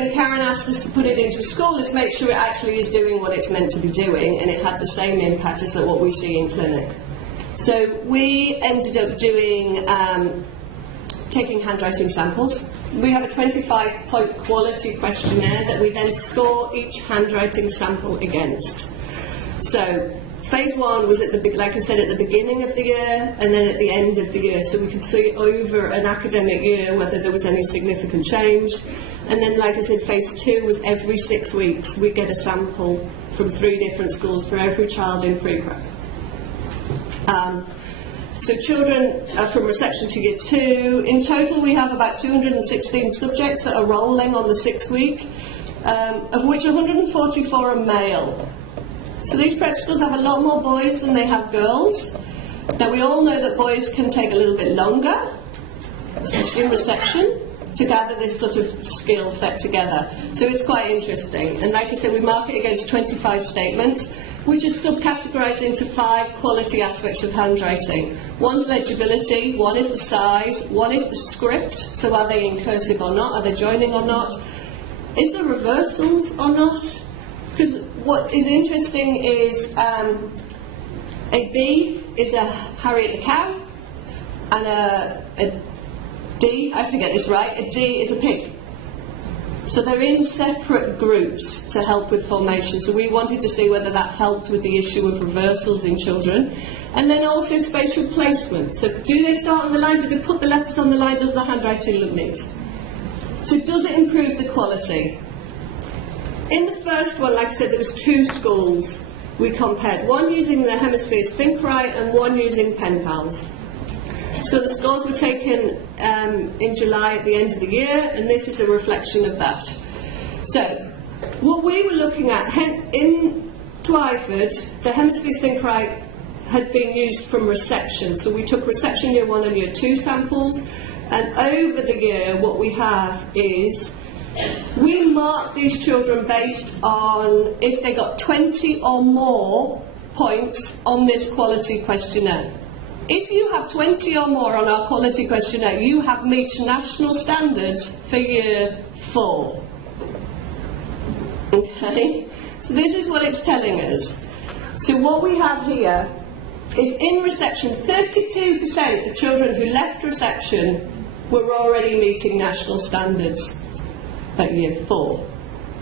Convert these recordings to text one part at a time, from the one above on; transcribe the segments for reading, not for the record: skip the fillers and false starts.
when Karen asked us to put it into a school, is make sure it actually is doing what it's meant to be doing, and it had the same impact as what we see in clinic. So we ended up doing, taking handwriting samples. We have a 25-point quality questionnaire that we then score each handwriting sample against. So phase 1 was, like I said, at the beginning of the year and then at the end of the year, so we could see over an academic year whether there was any significant change. And then, like I said, phase 2 was every 6 weeks we get a sample from 3 different schools for every child in pre-prep. So children from reception to year 2, in total we have about 216 subjects that are rolling on the 6th week, of which 144 are male. So these prep schools have a lot more boys than they have girls. Now we all know that boys can take a little bit longer, especially in reception, to gather this sort of skill set together. So it's quite interesting. And like I said, we mark it against 25 statements, which is subcategorised into 5 quality aspects of handwriting. One's legibility, one is the size, one is the script, so are they in cursive or not, are they joining or not, is there reversals or not? Because what is interesting is a B is a Harriet the cow, and a D, I have to get this right, a D is a pig. So they're in separate groups to help with formation. So we wanted to see whether that helped with the issue of reversals in children. And then also spatial placement. So do they start on the line? Do they put the letters on the line? Does the handwriting look neat? So does it improve the quality? In the first one, like I said, there was 2 schools we compared. One using the Hemispheres ThinkWrite and one using Pen Pals. So the scores were taken in July at the end of the year, and this is a reflection of that. So what we were looking at, in Twyford, the Hemispheres ThinkWrite had been used from reception. So we took reception year 1 and year 2 samples, and over the year what we have is we mark these children based on if they got 20 or more points on this quality questionnaire. If you have 20 or more on our quality questionnaire, you have reached national standards for year 4. Okay? So this is what it's telling us. So what we have here is in reception, 32% of children who left reception were already meeting national standards at year 4.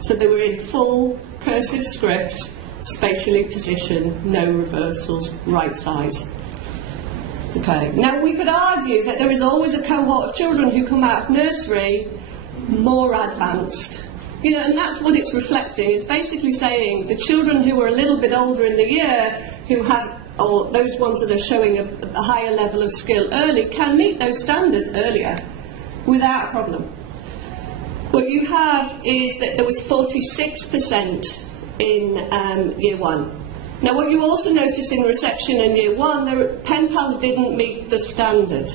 So they were in full cursive script, spatially positioned, no reversals, right size. Okay. Now we could argue that there is always a cohort of children who come out of nursery more advanced. You know, and that's what it's reflecting. It's basically saying the children who are a little bit older in the year, who have, or those ones that are showing a higher level of skill early, can meet those standards earlier without a problem. What you have is that there was 46% in year 1. Now what you also notice in reception in year 1, Pen Pals didn't meet the standard.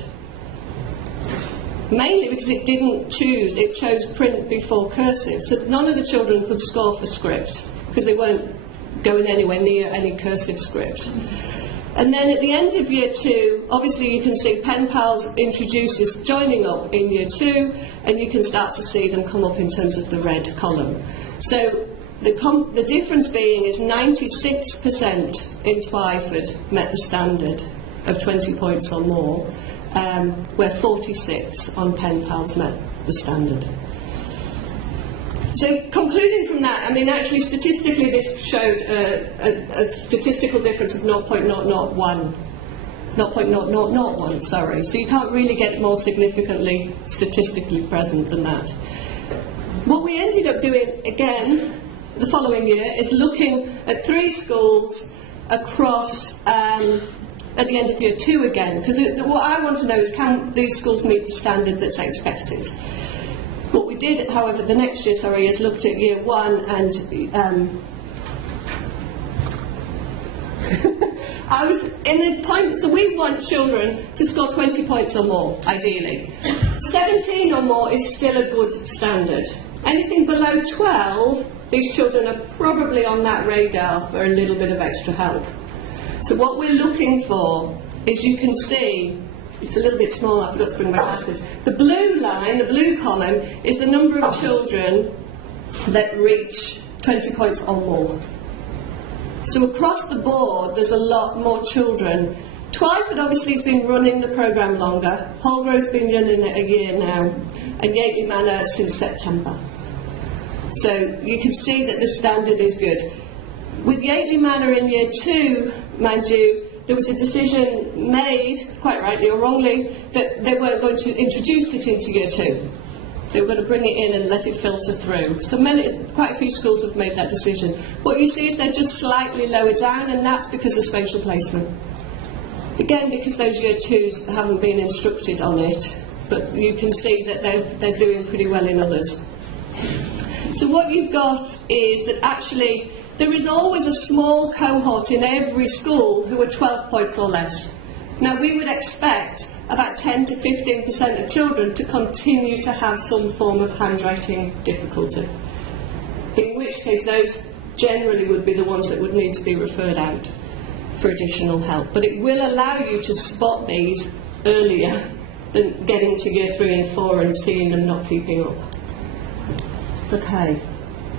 Mainly because it didn't choose, it chose print before cursive. So none of the children could score for script because they weren't going anywhere near any cursive script. And then at the end of year 2, obviously you can see Pen Pals introduces joining up in year 2, and you can start to see them come up in terms of the red column. So the difference being is 96% in Twyford met the standard of 20 points or more, where 46 on Pen Pals met the standard. So concluding from that, I mean, actually statistically this showed a statistical difference of 0.001, sorry. So you can't really get more significantly statistically present than that. What we ended up doing again the following year is looking at 3 schools across at the end of year 2 again, because what I want to know is can these schools meet the standard that's expected. What we did, however, the next year, is looked at year 1 and I was in this point, so we want children to score 20 points or more, ideally. 17 or more is still a good standard. Anything below 12, these children are probably on that radar for a little bit of extra help. So what we're looking for is, you can see, it's a little bit small, I forgot to bring my glasses. The blue line, the blue column, is the number of children that reach 20 points or more. So across the board, there's a lot more children. Twyford obviously has been running the programme longer, Holgrove's been running it a year now, and Yateley Manor since September. So you can see that the standard is good. With Yateley Manor in year 2, mind you, there was a decision made, quite rightly or wrongly, that they weren't going to introduce it into year 2. They were going to bring it in and let it filter through. So quite a few schools have made that decision. What you see is they're just slightly lower down, and that's because of spatial placement. Again, because those year 2s haven't been instructed on it, but you can see that they're doing pretty well in others. So what you've got is that actually there is always a small cohort in every school who are 12 points or less. Now we would expect about 10 to 15% of children to continue to have some form of handwriting difficulty, in which case those generally would be the ones that would need to be referred out for additional help. But it will allow you to spot these earlier than getting to year 3 and 4 and seeing them not peeping up. Okay.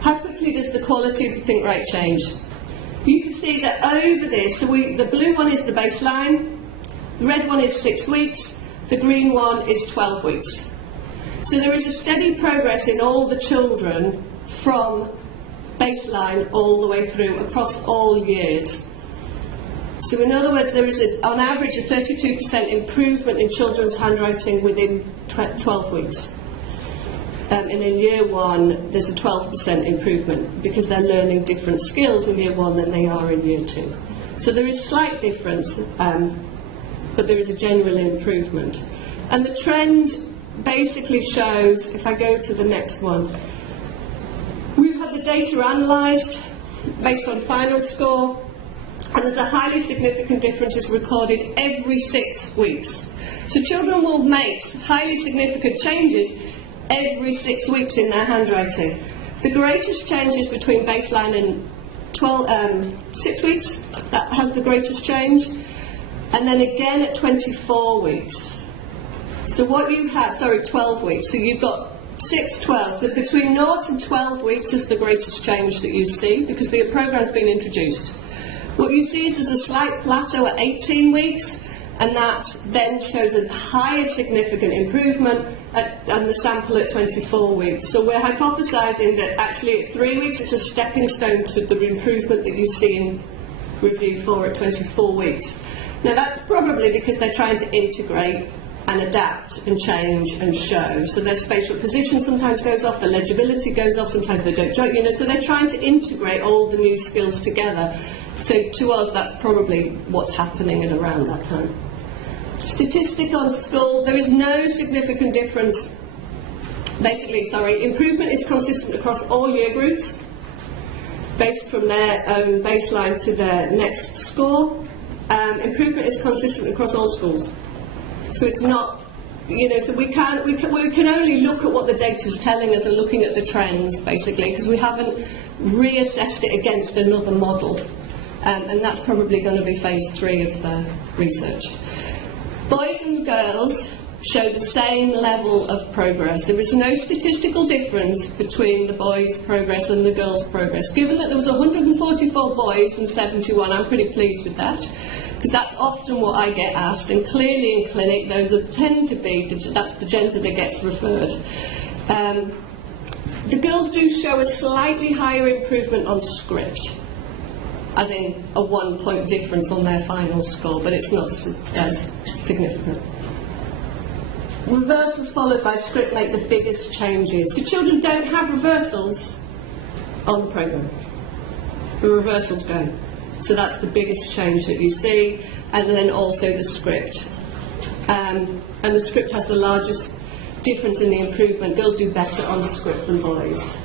How quickly does the quality of the ThinkWrite change? You can see that over this, so the blue one is the baseline, the red one is 6 weeks, the green one is 12 weeks. So there is a steady progress in all the children from baseline all the way through across all years. So in other words, there is on average a 32% improvement in children's handwriting within 12 weeks. And in year 1, there's a 12% improvement because they're learning different skills in year 1 than they are in year 2. So there is slight difference, but there is a general improvement. And the trend basically shows, if I go to the next one, we've had the data analysed based on final score, and there's a highly significant difference is recorded every 6 weeks. So children will make highly significant changes every 6 weeks in their handwriting. The greatest changes between baseline and 6 weeks, that has the greatest change, and then again at 24 weeks. So what you have, 12 weeks, so you've got 6, 12, so between 0 and 12 weeks is the greatest change that you see because the programme's been introduced. What you see is there's a slight plateau at 18 weeks, and that then shows a higher significant improvement and the sample at 24 weeks. So we're hypothesising that actually at 3 weeks it's a stepping stone to the improvement that you see in Review 4 at 24 weeks. Now that's probably because they're trying to integrate and adapt and change and show. So their spatial position sometimes goes off, the legibility goes off, sometimes they don't join, so they're trying to integrate all the new skills together. So to us that's probably what's happening at around that time. Statistical on school, there is no significant difference. Basically, improvement is consistent across all year groups, based from their own baseline to their next score. Improvement is consistent across all schools. So it's not, so we can only look at what the data's telling us and looking at the trends, basically, because we haven't reassessed it against another model. And that's probably going to be phase 3 of the research. Boys and girls show the same level of progress. There is no statistical difference between the boys' progress and the girls' progress. Given that there was 144 boys and 71, I'm pretty pleased with that, because that's often what I get asked, and clearly in clinic those tend to be, that's the gender that gets referred. The girls do show a slightly higher improvement on script, as in a 1 point difference on their final score, but it's not as significant. Reversals followed by script make the biggest changes. So children don't have reversals on the programme. The reversals go. So that's the biggest change that you see, and then also the script. And the script has the largest difference in the improvement. Girls do better on script than boys.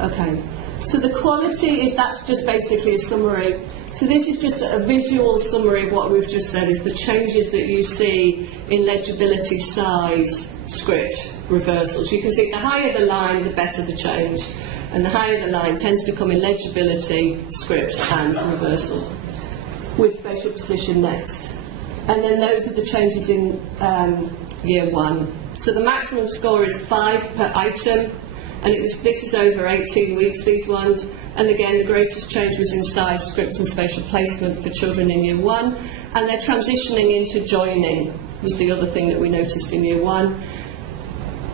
Okay. So the quality is, that's just basically a summary. So this is just a visual summary of what we've just said, is the changes that you see in legibility, size, script, reversals. You can see the higher the line, the better the change. And the higher the line tends to come in legibility, script and reversals, with spatial position next. And then those are the changes in year 1. So the maximum score is 5 per item, and this is over 18 weeks, these ones, and again the greatest change was in size, script and spatial placement for children in Year 1, and they're transitioning into joining was the other thing that we noticed in Year 1.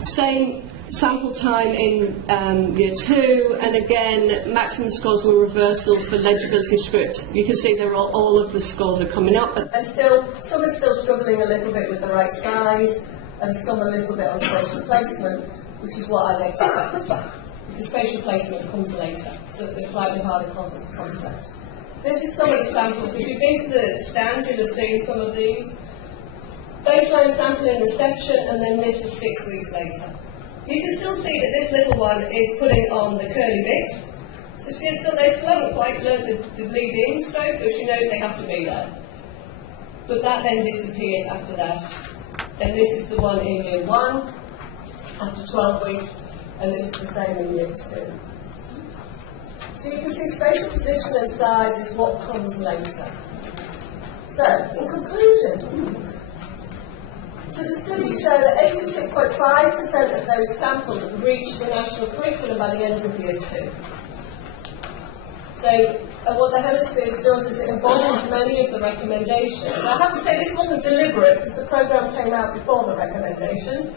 Same sample time in Year 2, and again maximum scores were reversals for legibility, script. You can see they're all of the scores are coming up, but some are still struggling a little bit with the right size, and some a little bit on spatial placement, which is what I'd expect. The spatial placement comes later, so they're slightly harder construct. This is some of the samples. If you've been to the stand, you'll have seen some of these. Baseline sample in reception, and then this is 6 weeks later. You can still see that this little one is putting on the curly bits. So they still haven't quite learned the lead-in stroke, but she knows they have to be there. But that then disappears after that. Then this is the one in Year 1, after 12 weeks, and this is the same in Year 2. So you can see spatial position and size is what comes later. So, in conclusion, so the studies show that 86.5% of those sampled reached the national curriculum by the end of Year 2. So what the Hemispheres does is it embodies many of the recommendations. I have to say this wasn't deliberate because the programme came out before the recommendations,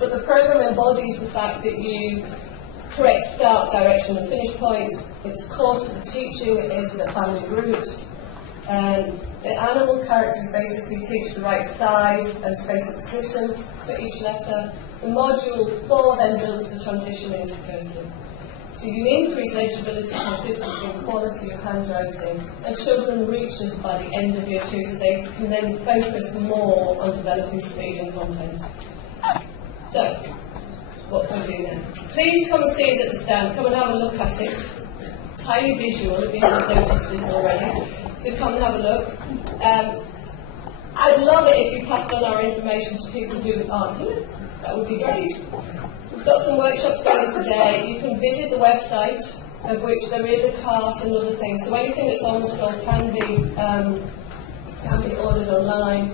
but the programme embodies the fact that you correct start, direction and finish points. It's core to the teaching, it is the family groups. The animal characters basically teach the right size and spatial position for each letter. The module 4 then builds the transition into cursive. So you increase legibility, consistency and quality of handwriting, and children reach this by the end of Year 2, so they can then focus more on developing speed and content. So, what can we do now? Please come and see us at the stand, come and have a look at it. It's highly visual, if you haven't noticed this already. So come and have a look. I'd love it if you passed on our information to people who aren't here. That would be great. We've got some workshops going today. You can visit the website, of which there is a cart and other things. So anything that's on the store can be ordered online.